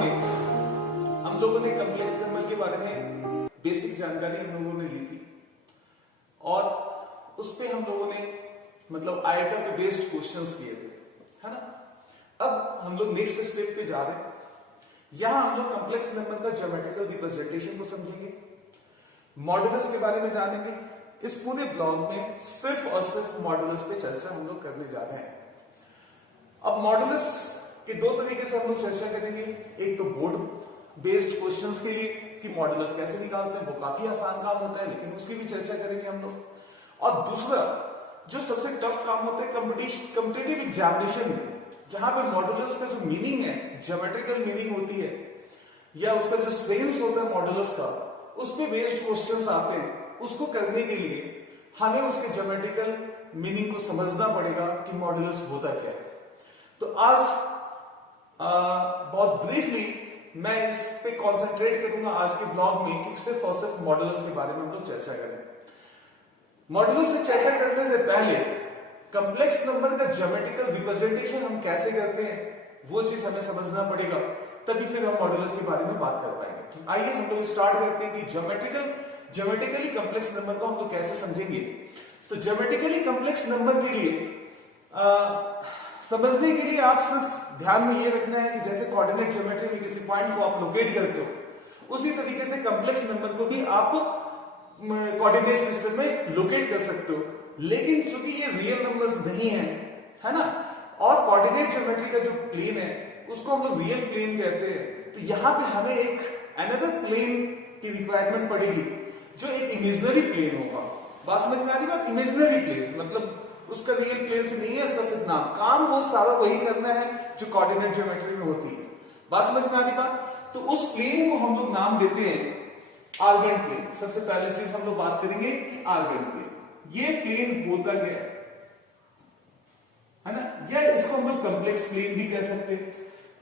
में हम लोगों ने कॉम्प्लेक्स नंबर के बारे में बेसिक जानकारी हम लोगों ने ली थी और उस पे हम लोगों ने मतलब आइटा पे बेस्ड क्वेश्चंस किए थे, है ना। अब हम लोग नेक्स्ट स्टेप पे जा रहे हैं। यहां हम लोग कॉम्प्लेक्स नंबर का ज्योमेट्रिकल रिप्रेजेंटेशन को समझेंगे, मॉडुलस के बारे में जानेंगे। इस पूरे ब्लॉग में सिर्फ और सिर्फ मॉडुलस पे चर्चा हम लोग करने जा रहे हैं। अब मॉडुलस के दो तरीके से हम लोग चर्चा करेंगे। एक तो बोर्ड बेस्ड क्वेश्चंस के लिए कि मॉडुलस कैसे निकालते हैं, वो काफी आसान काम होता है, लेकिन उसकी भी चर्चा करेंगे हम लोग। और दूसरा जो सबसे टफ काम होता है कॉम्पिटिटिव एग्जामिनेशन में, जहां पे मॉडुलस का जो मीनिंग है, ज्योमेट्रिकल मीनिंग होती है या उसका जो सेंस होता है मॉडुलस का, उस पे बेस्ड क्वेश्चंस आते हैं। उसको करने के लिए हमें उसके ज्योमेट्रिकल मीनिंग को समझना पड़ेगा कि मॉडुलस होता क्या है। तो आज बहुत ब्रीफली मैं इस पे कॉन्सेंट्रेट करूंगा आज के ब्लॉग में कि सिर्फ और सिर्फ मॉडुलस के बारे में हम लोग चर्चा करें। मॉडुलस से चर्चा करने से पहले कॉम्प्लेक्स नंबर का ज्योमेट्रिकल रिप्रेजेंटेशन हम कैसे करते हैं वो चीज हमें समझना पड़ेगा, तभी फिर हम मॉडुलस के बारे में बात कर पाएंगे। तो आइए हम लोग स्टार्ट करते हैं कि ज्योमेट्रिकली कॉम्प्लेक्स नंबर को हम लोग कैसे समझेंगे। तो ज्योमेट्रिकली कॉम्प्लेक्स नंबर के लिए समझने के लिए आप सिर्फ ध्यान में ये रखना है कि जैसे कोऑर्डिनेट ज्योमेट्री में किसी पॉइंट को आप लोकेट करते हो, उसी तरीके से कॉम्प्लेक्स नंबर को भी आप कोऑर्डिनेट सिस्टम में लोकेट कर सकते हो। लेकिन चूंकि ये रियल नंबर्स नहीं है ना, और कोऑर्डिनेट ज्योमेट्री का जो प्लेन है उसको हम लोग रियल प्लेन कहते हैं, तो यहाँ पे हमें एक अनदर प्लेन की रिक्वायरमेंट पड़ेगी जो एक इमेजिनरी प्लेन होगा। बात समझ में आ रही बात? इमेजिनरी प्लेन मतलब उसका रियल प्लेन से नहीं है, उसका सिर्फ नाम, काम वो सारा वही करना है जो कोऑर्डिनेट ज्योमेट्री में होती है। बात समझ में आ रही बात? तो उस प्लेन को हम लोग नाम देते हैं आर्गन प्लेन। सबसे पहले चीज हम लोग बात करेंगे आर्गन प्लेन। ये प्लेन होता क्या है ना, या इसको हम लोग कॉम्प्लेक्स प्लेन भी कह सकते हैं।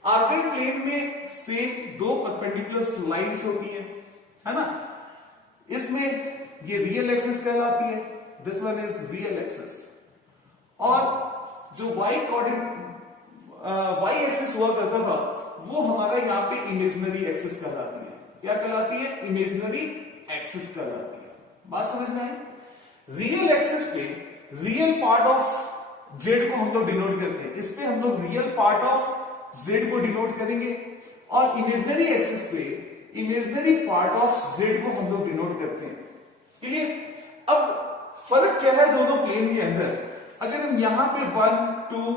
आर्गन प्लेन में सेम दो परपेंडिकुलर लाइंस होती है ना। इसमें ये रियल एक्सिस कहलाती है, this one is real axis, और जो y एक्सिस हुआ करता था वो हमारा यहाँ पे इमेजिनरी एक्सिस कहलाती है। क्या कहलाती है? इमेजिनरी एक्सिस कहलाती है। बात समझ में आई? रियल एक्सिस पे रियल पार्ट ऑफ जेड को हम लोग डिनोट करते हैं, इस पे हम लोग रियल पार्ट ऑफ जेड को डिनोट करेंगे, और इमेजिनरी एक्सिस पे इमेजिनरी पार्ट ऑफ जेड को हम लोग डिनोट करते हैं। ठीक है, अब फर्क क्या है दोनों प्लेन के अंदर? अगर हम यहां पे 1 2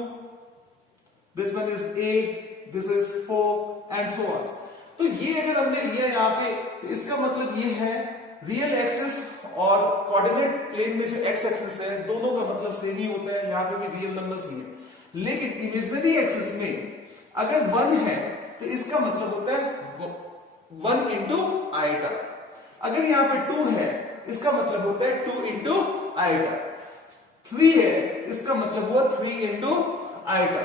this one is a, this is 4 and so on, तो ये अगर हमने लिया यहां पे, तो इसका मतलब ये है रियल एक्सिस और कोऑर्डिनेट प्लेन में जो एक्स एक्सिस है दोनों का मतलब सेम ही होता है, यहां पे भी रियल नंबर्स ही है। लेकिन इमेजिनरी एक्सिस में अगर 1 है तो इसका मतलब होता है 1 इंटू आइटा। अगर यहां पे 2 है इसका मतलब होता है 2 इंटू आइटा। 3 है इसका मतलब हुआ 3 इंटू आइटा।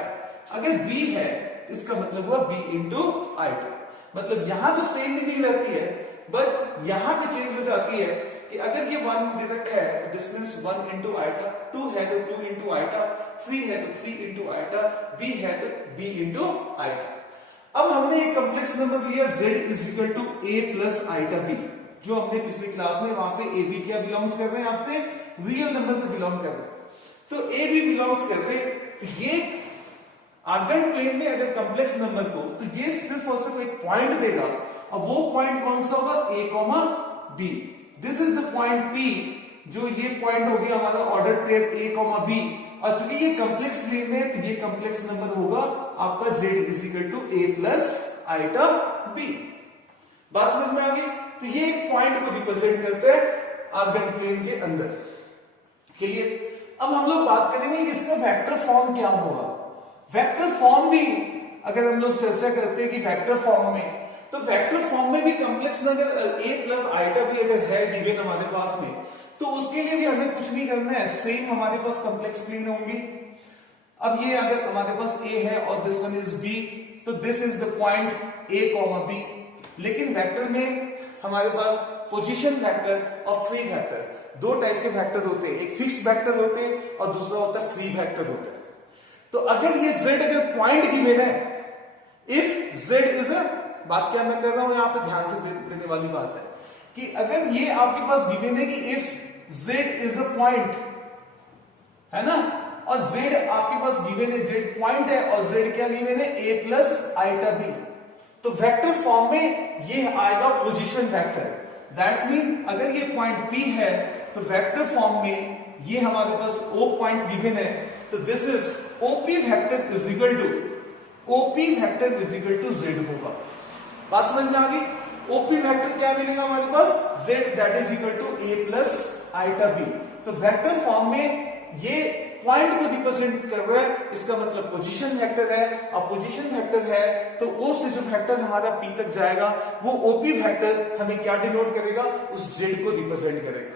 अगर b है इसका मतलब हुआ b इंटू आइटा। मतलब यहां तो सेम नहीं रहती है, बट यहां पे चेंज हो जाती है कि अगर ये 1 दे रखा है तो डिस्टेंस 1 इंटू आइटा, 2 है तो 2 इंटू आइटा, 3 है तो 3 इंटू आइटा, b है तो b इंटू आइटा। अब हमने एक कॉम्प्लेक्स नंबर लिया z is equal to a plus iota b, जो हमने पिछली क्लास में वहां पे ए बी क्या बिलोंग्स कर रहे हैं, आपसे रियल नंबर से बिलोंग कर रहे हैं, तो ए बी बिलोंग्स करते हैं। तो ये आर्गन प्लेन में अगर कॉम्प्लेक्स नंबर को, तो ये सिर्फ और सिर्फ एक पॉइंट देगा, और वो पॉइंट कौन सा होगा? a comma b। This is the point p, जो ये पॉइंट हो गया हमारा order pair a comma b, और चूंकि ये कॉम्प्लेक्स प्लेन में है तो ये कॉम्प्लेक्स नंबर होगा आपका z is equal to a plus iota b। बात समझ में आ गई? तो ये एक पॉइंट को रिप्रेजेंट करते हैं आर्गन प्लेन के अंदर। क्लियर? अब हम लोग बात करेंगे कि इसका वेक्टर फॉर्म क्या होगा। वेक्टर फॉर्म भी अगर हम लोग चर्चा करते हैं कि वेक्टर फॉर्म में, तो वेक्टर फॉर्म में भी complex number a plus iota b अगर है गिवन हमारे पास में, तो उसके लिए भी हमें कुछ नहीं करना है, सेम हमारे पास कॉम्प्लेक्स प्लेन होंगे। अब ये अगर हमारे पास a है और दिस वन इज b, तो this is the point a comma b। लेकिन वेक्टर में हमारे पास पोजीशन वेक्टर और फ्री वेक्टर, दो टाइप के वेक्टर होते हैं, एक फिक्स वेक्टर होते हैं और दूसरा होता है फ्री वेक्टर होता है। तो अगर ये z अगर पॉइंट गिवन है, इफ z इज अ बात क्या मैं कर रहा हूं यहाँ पे ध्यान से देने वाली बात है कि अगर ये आपके पास गिवन है कि if z is a point, है ना, और z आपके पास गिवन है, z पॉइंट है और z क्या गिवन है, a प्लस आइटा b, तो वेक्टर फॉर्म में ये आएगा पोजीशन वेक्टर। दैट्स मीन अगर ये पॉइंट P है तो वेक्टर फॉर्म में ये हमारे पास O पॉइंट गिवन है, तो this is OP vector is equal to OP vector is equal to Z होगा। बात समझ में आ गई? OP वेक्टर क्या मिलेगा हमारे पास, Z that is equal to A plus iota B। तो वेक्टर फॉर्म में ये पॉइंट को रिप्रेजेंट कर रहा है, इसका मतलब पोजीशन वेक्टर है, और पोजीशन वेक्टर है तो O से जो वेक्टर हमारा P तक जाएगा वो OP वेक्टर हमें क्या डिनोट करेगा, उस Z को रिप्रेजेंट करेगा।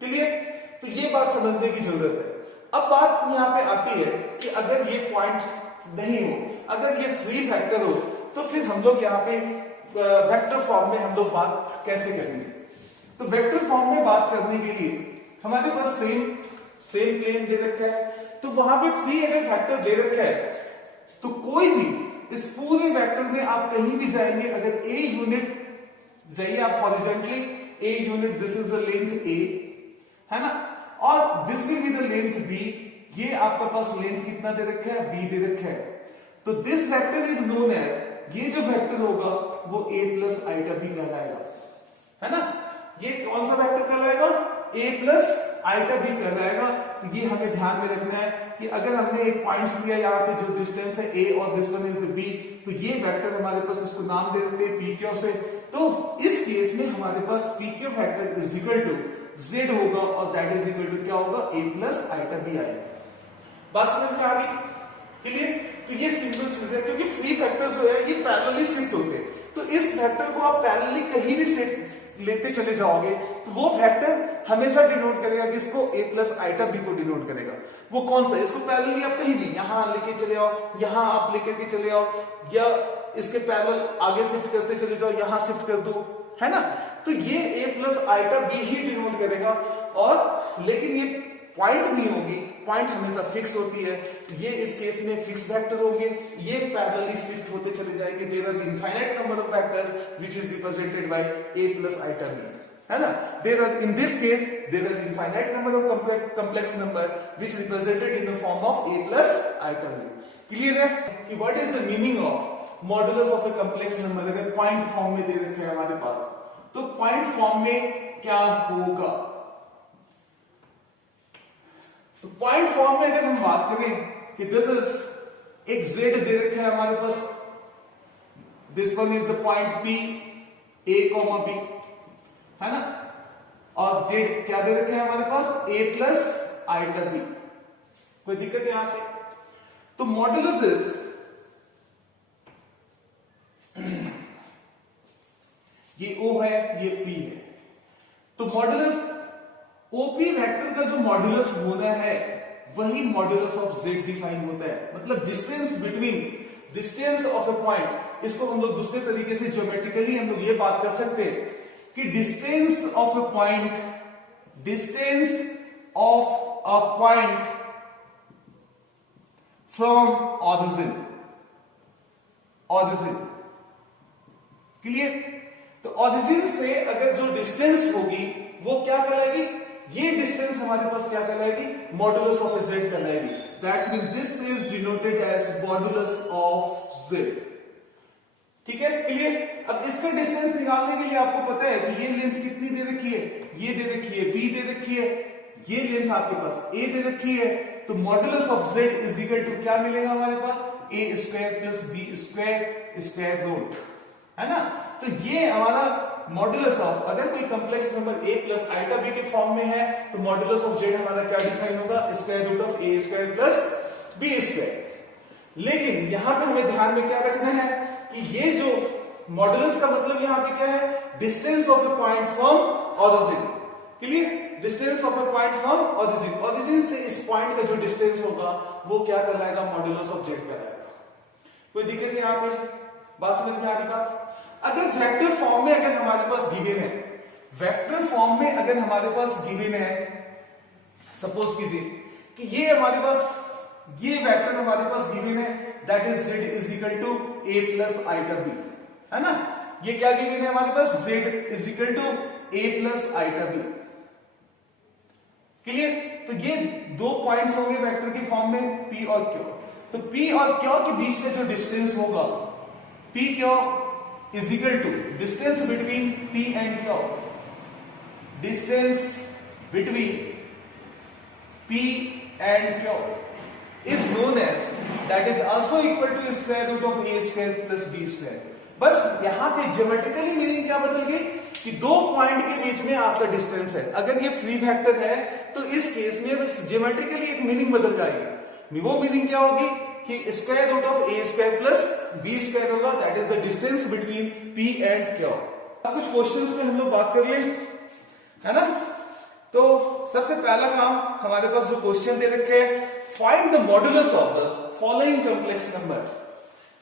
क्लियर? तो ये बात समझने की जरूरत है। अब बात यहाँ पे आती है कि अगर ये पॉइंट नहीं हो, अगर ये फ्री वेक्टर हो, तो फिर हम लोग यहाँ पे वेक्टर फॉर्म में हम लोग बात कैसे करेंगे। तो वेक्टर फॉर्म में बात करने के लिए हमारे पास सेम प्लेन दे रखा है, तो वहां पे फ्री अगर वेक्टर दे रखा है तो कोई भी इस पूरे वेक्टर में आप कहीं भी जाएंगे, अगर a यूनिट जाइए आप horizontally, a unit this is the length a, है ना, और this will be the length b, ये आपका पास लेंथ कितना दे रखा है, b दे रखा है, तो this vector is known as, ये जो वेक्टर होगा वो a प्लस आइटा b कहलाएगा, है ना, ये कौन सा वेक्टर कहलाएगा, a प्लस आइटा b कहलाएगा। तो ये हमें ध्यान में रखना है कि अगर हमने एक पॉइंट्स लिया यहाँ पे जो डिस्टेंस है a और this one is the b, तो ये वेक्टर हमारे पास, इसको नाम दे देते हैं p क्यू से, तो इस केस में हमारे पास p q vector is equal to z होगा और दैट इज इक्वल टू क्या होगा, a प्लस आइटा b आएगा। बात समझ में आ गई? क्लियर? तो ये सिंपल चीज है, क्योंकि फ्री वेक्टर जो है ये पैरेलली शिफ्ट होते हैं, तो इस वेक्टर को आप पैरेलली कहीं भी शिफ्ट लेते चले जाओगे तो वो वेक्टर हमेशा डिनोट करेगा किसको, a प्लस आइटा b को डिनोट करेगा। वो कौन सा, इसको पैरेलली आप कहीं भी यहां लेके चले आओ, यहां आप लेके के चले आओ, या इसके पैरेलल आगे शिफ्ट करते चले जाओ, यहां शिफ्ट कर दो, है ना, तो ये a प्लस आइटा b ही डिनोट करेगा। और लेकिन ये पॉइंट नहीं होगी, पॉइंट हमेशा फिक्स होती है, ये इस केस में फिक्स वेक्टर होंगे, ये पैरेलली शिफ्ट होते चले जाएंगे। There are infinite number of vectors which is represented by a plus iota b, है ना। There are in this case there are infinite number of complex number which represented in the form of a plus iota b। Clear है कि what is the meaning of modulus of a complex number अगर point form में दे रखे हैं हमारे पास, तो point form में क्या होगा। तो पॉइंट फॉर्म में अगर हम बात करें कि दिस इज एक z दे रखा है हमारे पास, this one is the point P, a, b, है ना, और z क्या दे रखा है हमारे पास, a प्लस आइटा b। कोई दिक्कत है यहां पे? तो मॉडुलस इज ये O है, ये P है, तो मॉडुलस OP वेक्टर का जो मॉडुलस होना है वही मॉडुलस ऑफ Z डिफाइन होता है, मतलब distance between distance of A point. इसको हम लोग दूसरे तरीके से ज्योमेट्रिकली हम लोग ये बात कर सकते हैं कि distance of A point, distance of a point from origin, origin. Clear? तो ऑरिजिन से अगर जो डिस्टेंस होगी वो क्या कहलाएगी, ये डिस्टेंस हमारे पास क्या कहलाएगी, मॉडुलस ऑफ z कहलाएगी। That's mean this is denoted as modulus of z। ठीक है, क्लियर? अब इसका डिस्टेंस निकालने के लिए आपको पता है कि ये लेंथ कितनी दे रखी है, ये दे रखी है, b दे रखी है, ये लेंथ आपके पास a दे रखी है, तो modulus of z is equal to क्या मिलेगा हमारे पास, a square plus b square square root, है ना। तो ये हमारा मॉडुलस ऑफ, अगर कोई complex number a plus iota b के फॉर्म में है तो मॉडुलस ऑफ z हमारा क्या डिफाइन होगा, square root of a square plus b square. लेकिन यहां पे हमें ध्यान में क्या रखना है कि ये जो मॉडुलस का मतलब यहां पे क्या है, distance of the point from origin. Clear? Distance of the point from origin, origin से इस पॉइंट का जो डिस्टेंस होगा वो क्या कहलाएगा, मॉडुलस ऑफ z कहलाएगा। कोई दिक्कत है यहां पे? बात समझ में आ रही बात? अगर वेक्टर फॉर्म में अगर हमारे पास गिवन है, वेक्टर फॉर्म में अगर हमारे पास गिवन है, सपोज कीजिए कि ये हमारे पास, ये वेक्टर हमारे पास गिवन है, that is z is equal to a plus iota b। है ना। ये क्या गिवन है हमारे पास, z is equal to a plus iota b। Clear. तो ये दो पॉइंट्स होंगे वेक्टर की फॉर्म में p और q। तो p और q के बीच में जो डिस्टेंस होगा p q is equal to distance between p and q, distance between p and q is known as, that is also equal to square root of a square plus b square। बस यहां पे geometrically meaning क्या बदल गई कि दो point के बीच में आपका डिस्टेंस है। अगर ये फ्री वेक्टर है तो इस केस में बस ज्योमेट्रिकली एक मीनिंग बदल जाएगी। वो मीनिंग क्या होगी कि square root of a square plus b square होगा, that is the distance between p and q। अब कुछ क्वेश्चंस में हम लोग बात कर लें, है ना। तो सबसे पहला काम हमारे पास जो क्वेश्चन दे रखे हैं, find the modulus of the following complex number.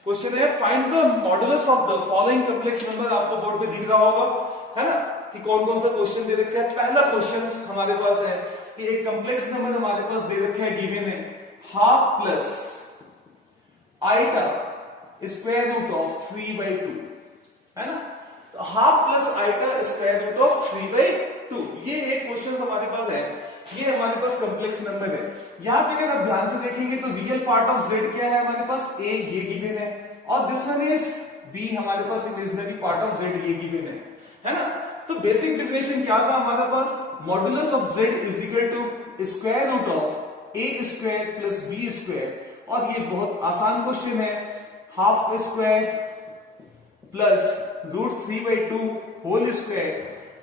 Question है find the modulus of the following complex number. आपको बोर्ड पे दिख रहा होगा, है ना, कि कौन कौन सा क्वेश्चन दे रखे हैं। पहला क्वेश्चन हमारे पास है कि एक कॉम्प्लेक्स नंबर हमारे पास दे रखे हैं, गिवन है half plus iota square root of 3/2, है ना। तो half plus iota square root of 3/2, ये एक क्वेश्चन हमारे पास है। ये हमारे पास कॉम्प्लेक्स नंबर है। यहां पे अगर आप ध्यान से देखेंगे तो रियल पार्ट ऑफ z क्या है हमारे पास, a ये गिवन है, और दिस वन इज b हमारे पास इमेजिनरी पार्ट ऑफ z ये गिवन है ना। तो बेसिक डेफिनेशन क्या था हमारे पास, modulus of z is equal to square root of a square plus b square. और ये बहुत आसान क्वेश्चन है, half square plus root 3/2 whole square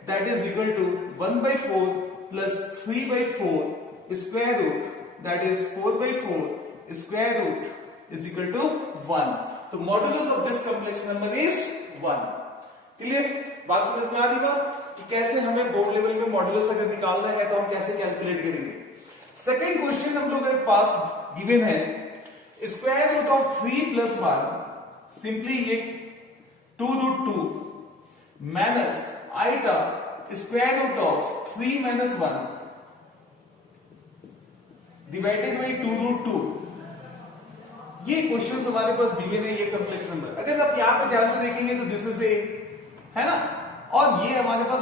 that is equal to 1/4 plus 3/4 square root that is 4/4 square root is equal to 1। तो modulus of this complex number is 1। Clear, बात समझ में आ रही बात कि कैसे हमें बोर्ड लेवल पे मॉडुलस अगर निकालना है तो हम कैसे कैलकुलेट करेंगे। सेकेंड क्वेश्चन हम लोग के पास गिवन है square root of 3 plus 1, simply ये 2√2 minus iota square root of 3 minus 1 divided by 2√2। ये क्वेश्चन हमारे पास गिवन है, ये कॉम्प्लेक्स नंबर। अगर आप यहां पे ध्यान से देखेंगे तो दिस इज ए, है ना, और ये हमारे पास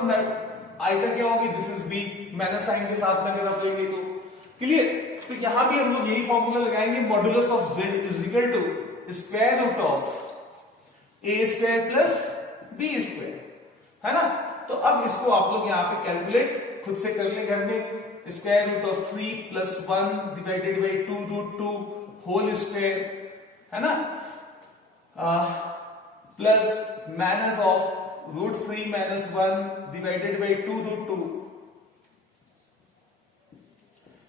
आइटा क्या होगी, this is b, minus sign के साथ में अगर आप लेंगे तो। क्लियर। तो यहां भी हम लोग यही फॉर्मूला लगाएंगे, modulus of z is equal to square root of a square plus b square, है ना। तो अब इसको आप लोग यहाँ पे कैलकुलेट खुद से कर ले घर में। Square root of 3 plus 1 divided by 2√2 whole square, है ना, plus minus of root 3 minus 1 divided by 2√2,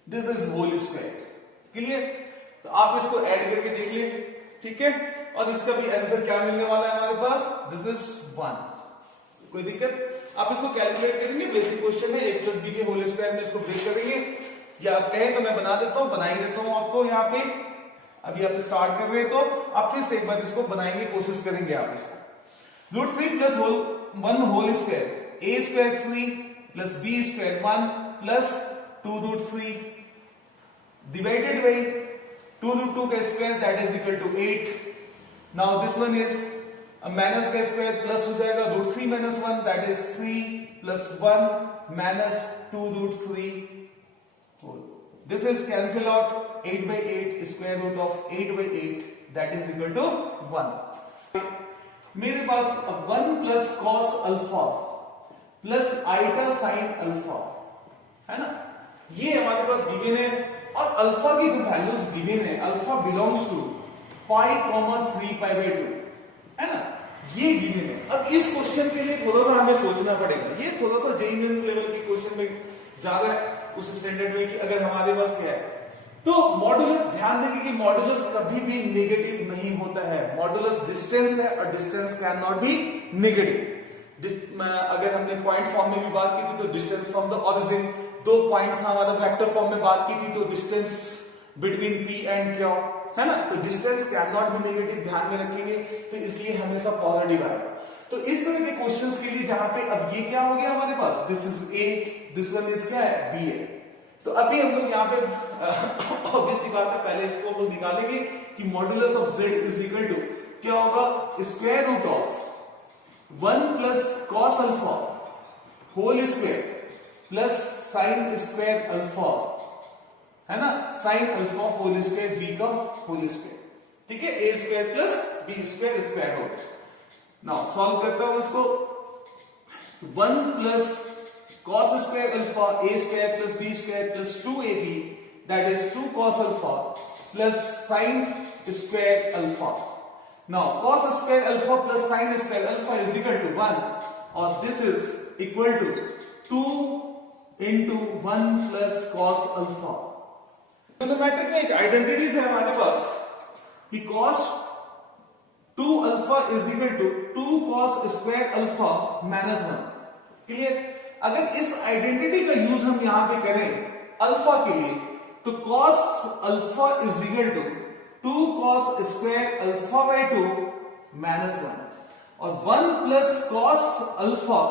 this is whole square. Clear. तो आप इसको ऐड करके देख ले, ठीक है, और इसका भी आंसर क्या मिलने वाला है हमारे पास, दिस इज 1। कोई दिक्कत, आप इसको कैलकुलेट करेंगे, बेसिक क्वेश्चन है, a प्लस बी के होल स्क्वायर में इसको ब्रेक करेंगे, या आप कहें तो मैं बना देता हूं, बना ही देता हूं आपको यहाँ पे। अभी आप स्टार्ट कर रहे हैं तो आप फिर से एक बार इसको बनाएंगे, कोशिश करेंगे आप इसको। Root 3 plus 1 whole square, a square 3 plus b square 1 plus 2√3 divided by 2√2 का square that is equal to 8। Now this one is minus का स्क्वायर प्लस हो जाएगा, root 3 minus 1 that is 3 plus 1 minus 2√3 whole, this is cancel out, 8/8 square root of 8/8 that is equal to 1। मेरे पास 1 plus cos alpha plus iota sine alpha, है ना, ये हमारे पास गिवन है। और अल्फा की जो वैल्यूज गिवन है, alpha belongs to pi comma 3π/2, है ना, ये गिवन है। अब इस क्वेश्चन के लिए थोड़ा सा हमें सोचना पड़ेगा, ये थोड़ा सा जेईई मेंस लेवल के क्वेश्चन में ज्यादा है उस स्टैंडर्ड में कि अगर हमारे पास क्या है तो मॉडुलस, ध्यान देंगे कि मॉडुलस कभी भी नेगेटिव नहीं होता है। मॉडुलस डिस्टेंस है और distance can not be negative. अगर हमने पॉइंट फॉर्म में भी बात की थी तो distance from the origin, 2 point था हमारा, वेक्टर फॉर्म में बात की थी तो distance between p and q, है ना। तो distance can not be negative, ध्यान में रखेंगे, तो इसलिए हमेशा पॉजिटिव आएगा। तो इस तरह के क्वेश्चंस के लिए जहां पे अब ये क्या हो गया हमारे पास, this is a, this one is क्या है, b है। तो अभी हम लोग यहाँ पे ऑब्वियसली बात है, पहले इसको हम लोग निकालेंगे कि modulus of z is equal to क्या होगा, square root of 1 plus cos alpha whole square plus sine square alpha, है ना, sine alpha whole square b का होल स्क्वायर, ठीक है, a square plus b square square root. Now solve करता हूं इसको। 1 plus cos square alpha a square plus b square plus 2ab, that is 2 cos alpha plus sin square alpha. Now cos square alpha plus sin square alpha is equal to 1, or this is equal to 2 into 1 plus cos alpha. Trigonometric में एक identities है हमारे पास कि cos 2 alpha is equal to 2 cos square alpha minus 1. Clear? अगर इस identity का use हम यहां पे करें अल्फा के लिए, तो cos alpha is equal to 2 cos square alpha by 2 minus 1, और 1 plus cos alpha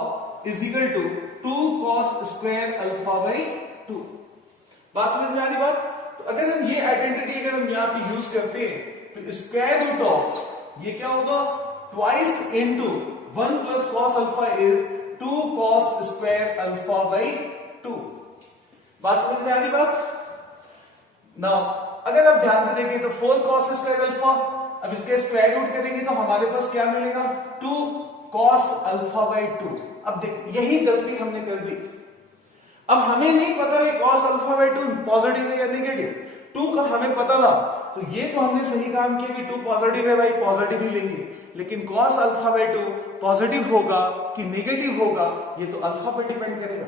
is equal to 2 cos square alpha by 2। बात समझ में आ रही बात? तो अगर हम ये आइडेंटिटी अगर हम यहां पे यूज करते हैं तो स्क्वायर रूट ऑफ ये क्या होगा, twice into 1 plus cos alpha is 2 cos square alpha by 2। बात समझ में आ रही बात? नाउ अगर आप ध्यान से देखें तो 4 cos स्क्वायर अल्फा, अब इसके स्क्वायर रूट करेंगे तो हमारे पास क्या मिलेगा, 2 cos अल्फा बाई 2। अब देख यही गलती हमने कर दी। अब हमें नहीं पता है cos अल्फा बाई 2 पॉजिटिव है या नेगेटिव, 2 का हमें पता था, तो ये तो हमने सही काम किया कि 2 पॉजिटिव है भाई, पॉजिटिव ही लेंगे। लेकिन cos अल्फा बाई 2 पॉजिटिव होगा कि नेगेटिव होगा, ये तो अल्फा पे डिपेंड करेगा,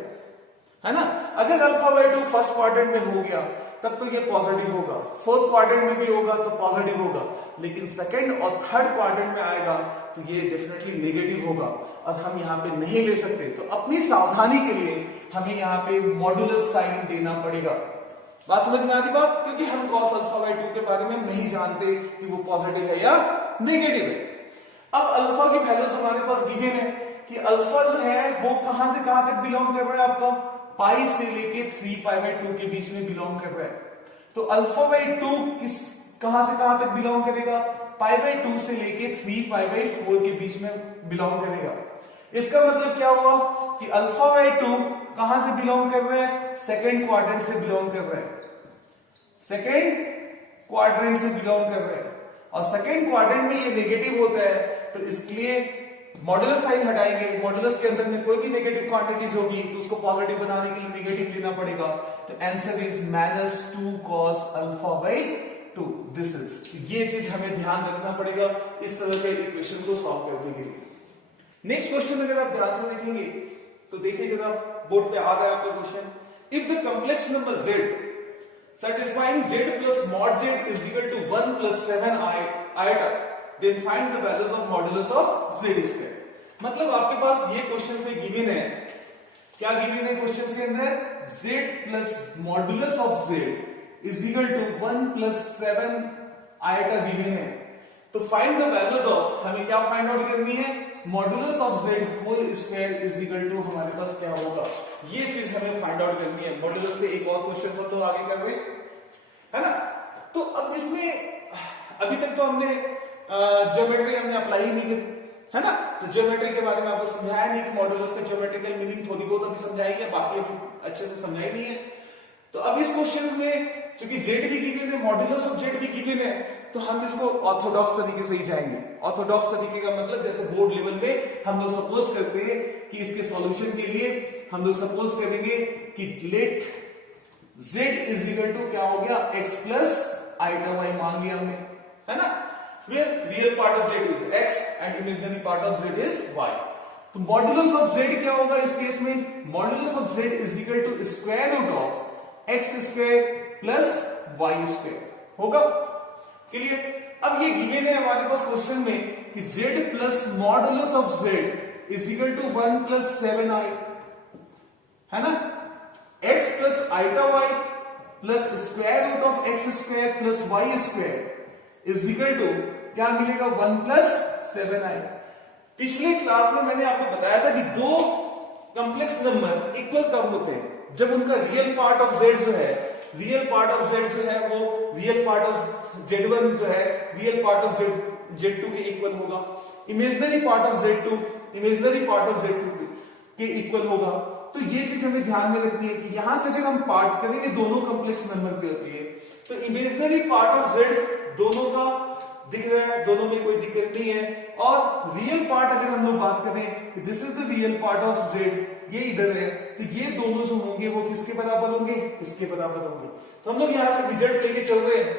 है ना। अगर अल्फा बाई 2 फर्स्ट क्वाड्रेंट में हो गया तब तो ये पॉजिटिव होगा, फोर्थ क्वाड्रेंट में भी होगा तो पॉजिटिव होगा, लेकिन सेकंड और थर्ड क्वाड्रेंट में आएगा तो ये डेफिनेटली नेगेटिव होगा, और हम यहाँ पे नहीं ले सकते। तो अपनी सावधानी के लिए हमें यहाँ पे मॉड्यूलस साइन देना पड़ेगा। बात समझ में आती बात? क्योंकि हम cos अल्फा बाई 2 के बारे में नहीं जानते कि वो पॉजिटिव है या नेगेटिव है। अब अल्फा की वैल्यूज हमारे पास गिवन है कि अल्फा जो है वो कहां से कहां तक बिलोंग कर रहा है, आपका पाई से लेके 3 पाई बाई 2 के बीच में बिलोंग कर रहा है। तो अल्फा बाई 2 किस कहां से कहां तक बिलोंग करेगा, पाई बाई 2 से लेके 3 पाई बाई 4 के बीच में बिलोंग करेगा। इसका मतलब क्या हुआ कि अल्फा बाई 2 कहां से बिलोंग कर रहा है, सेकेंड क्वाड्रेंट से बिलोंग कर रहा है, सेकेंड क्वाड्रेंट से बिलोंग कर रहा है, और सेकेंड क्वाड्रेंट में ये नेगेटिव होता है, तो इसलिए मॉड्यूलस साइन हटाएंगे। मॉड्यूलस के अंदर में कोई भी नेगेटिव क्वांटिटीज होगी तो उसको पॉजिटिव बनाने के लिए नेगेटिव लेना पड़ेगा। तो answer is -2 cos alpha by 2। This is, ये चीज हमें ध्यान रखना पड़ेगा इस तरह के इक्वेशन को सॉल्व करने के लिए। नेक्स्ट क्वेश्चन अगर आप ध्यान से देखेंगे तो देखिए जरा, बोर्ड पे आ रहा है आपका question, if the complex number z satisfying z plus mod z is equal to 1 plus 7 iota, then find the values of modulus of z square। मतलब आपके पास ये क्वेश्चन में गिवन है, क्या गिवन है क्वेश्चन के अंदर, z plus modulus of z is equal to 1 plus 7 iota given है। तो फाइंड द वैल्यूज ऑफ, हमें क्या फाइंड आउट करनी है, modulus of z whole square is equal to हमारे पास क्या होगा, ये चीज हमें फाइंड आउट करनी है। मॉड्यूलस पे एक और क्वेश्चन सब लोग आगे कर रहे है ना। तो अब इसमें अभी तक तो हमने ज्योमेट्री हमने अप्लाई ही नहीं करी, है ना। तो ज्योमेट्री के बारे में आपको समझाया नहीं कि मॉड्यूलस का ज्योमेट्रिकल मीनिंग थोड़ी बहुत अभी समझाई है, बाकी अभी अच्छे से समझाई नहीं है। तो अब इस क्वेश्चन में चूंकि z भी गिवन है, मॉड्यूलस ऑफ z भी गिवन है, तो हम इसको ऑर्थोडॉक्स तरीके से ही जाएंगे। ऑर्थोडॉक्स तरीके का मतलब जैसे बोर्ड लेवल पे हम लोग सपोज करते हैं कि इसके सॉल्यूशन के लिए हम लोग सपोज करेंगे कि let z is equal to क्या हो गया, x प्लस आइटा y मान लिया हमने, है ना, where real part of z is x and imaginary part of z is y। तो मॉड्यूलस ऑफ z क्या होगा इस केस में, modulus of z is equal to square root of x square plus y square होगा। Clear? अब ये given है हमारे पास क्वेश्चन में कि z plus modulus of z is equal to 1 plus 7i, है ना, x plus iota y plus square root of x square plus y square is equal to क्या मिलेगा, 1 प्लस 7i। पिछले क्लास में मैंने आपको बताया था कि दो कॉम्प्लेक्स नंबर इक्वल कब होते हैं, जब उनका रियल पार्ट ऑफ z जो है, रियल पार्ट ऑफ z जो है वो रियल पार्ट ऑफ z1 जो है रियल पार्ट ऑफ z2 के इक्वल होगा, imaginary part of z2 imaginary part of Z2 के इक्वल होगा। तो ये चीज हमें ध्यान में रखनी है कि यहां से अगर हम पार्ट करेंगे दोनों कॉम्प्लेक्स नंबर के लिए, तो इमेजिनरी पार्ट ऑफ Z दोनों का दिख रहा है, दोनों में कोई दिक्कत नहीं है। और रियल पार्ट अगर हम लोग बात करें, this is the real part of Z, ये इधर है, तो ये दोनों जो होंगे वो किसके बराबर होंगे, इसके बराबर होंगे। तो हम लोग यहां से रिजल्ट लेके चल रहे हैं।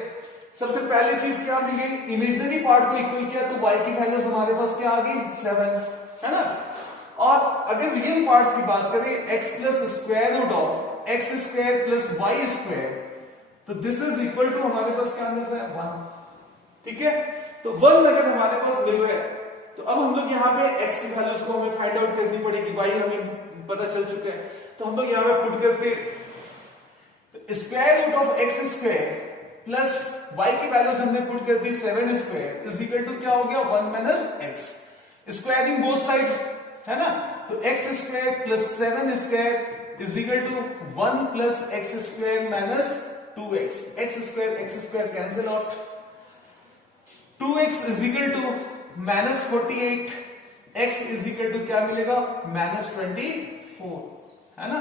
सबसे पहले चीज क्या मिली, इमेजिनरी पार्ट को इक्वल किया तो y की वैल्यूज हमारे पास क्या आ गई 7, है ना। और अगर रियल पार्ट्स की बात करें, x plus square root of x square plus y square, तो दिस इज इक्वल टू हमारे पास क्या मिल रहा है 1, ठीक है। तो 1 अगर हमारे पास मिल रहा है, तो अब हम लोग यहाँ पे x की वैल्यूज को हमें फाइंड आउट करनी पड़ेगी, y हमें पता चल चुका है। तो हम लोग यहाँ पे पुट करते square root of x square plus y की वैल्यूज हमने पुट कर दी 7 स्क्वायर इज इक्वल टू क्या हो गया 1 minus x, squaring both side, है ना। तो x square plus 7 square is equal to 1 plus x square minus 2x, x square cancel out, 2x is equal to minus 48, x is equal to क्या मिलेगा minus 24, है ना।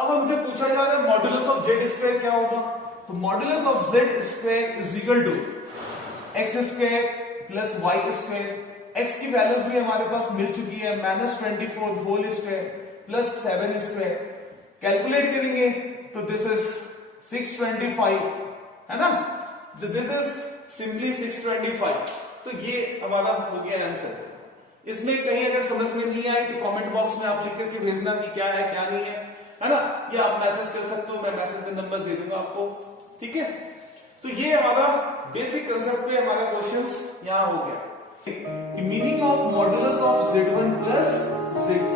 अब हमसे पूछा जा रहा है मॉड्यूलस ऑफ जेड स्क्वायर क्या होगा, तो modulus of z square is equal to x square plus y square, x की वैल्यूज भी हमारे पास मिल चुकी है minus 24 whole square plus 7 square, calculate करेंगे तो दिस इज 625, है ना। तो दिस इज सिंपली 625। तो ये हमारा हो गया आंसर। इसमें कहीं अगर समझ में नहीं आए तो कमेंट बॉक्स में आप लिख करके भेजना कि क्या है क्या नहीं है ना। ये आप मैसेज कर सकते हो, मैं मैसेज में नंबर दे दूंगा आपको, ठीक है। तो ये हमारा बेसिक कंसेप्ट पे हमारा क्वेश्चंस यहां हो गया कि meaning of modulus of Z1 plus Z2,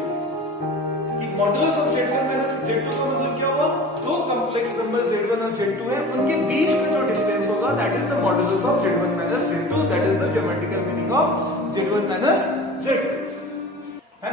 कि modulus of Z1 minus Z2 का मतलब क्या हुआ, दो कॉम्प्लेक्स नंबर Z1 और Z2 है, उनके बीच का जो डिस्टेंस होगा that is the modulus of Z1 minus Z2, that is the geometrical meaning of Z1 minus Z2।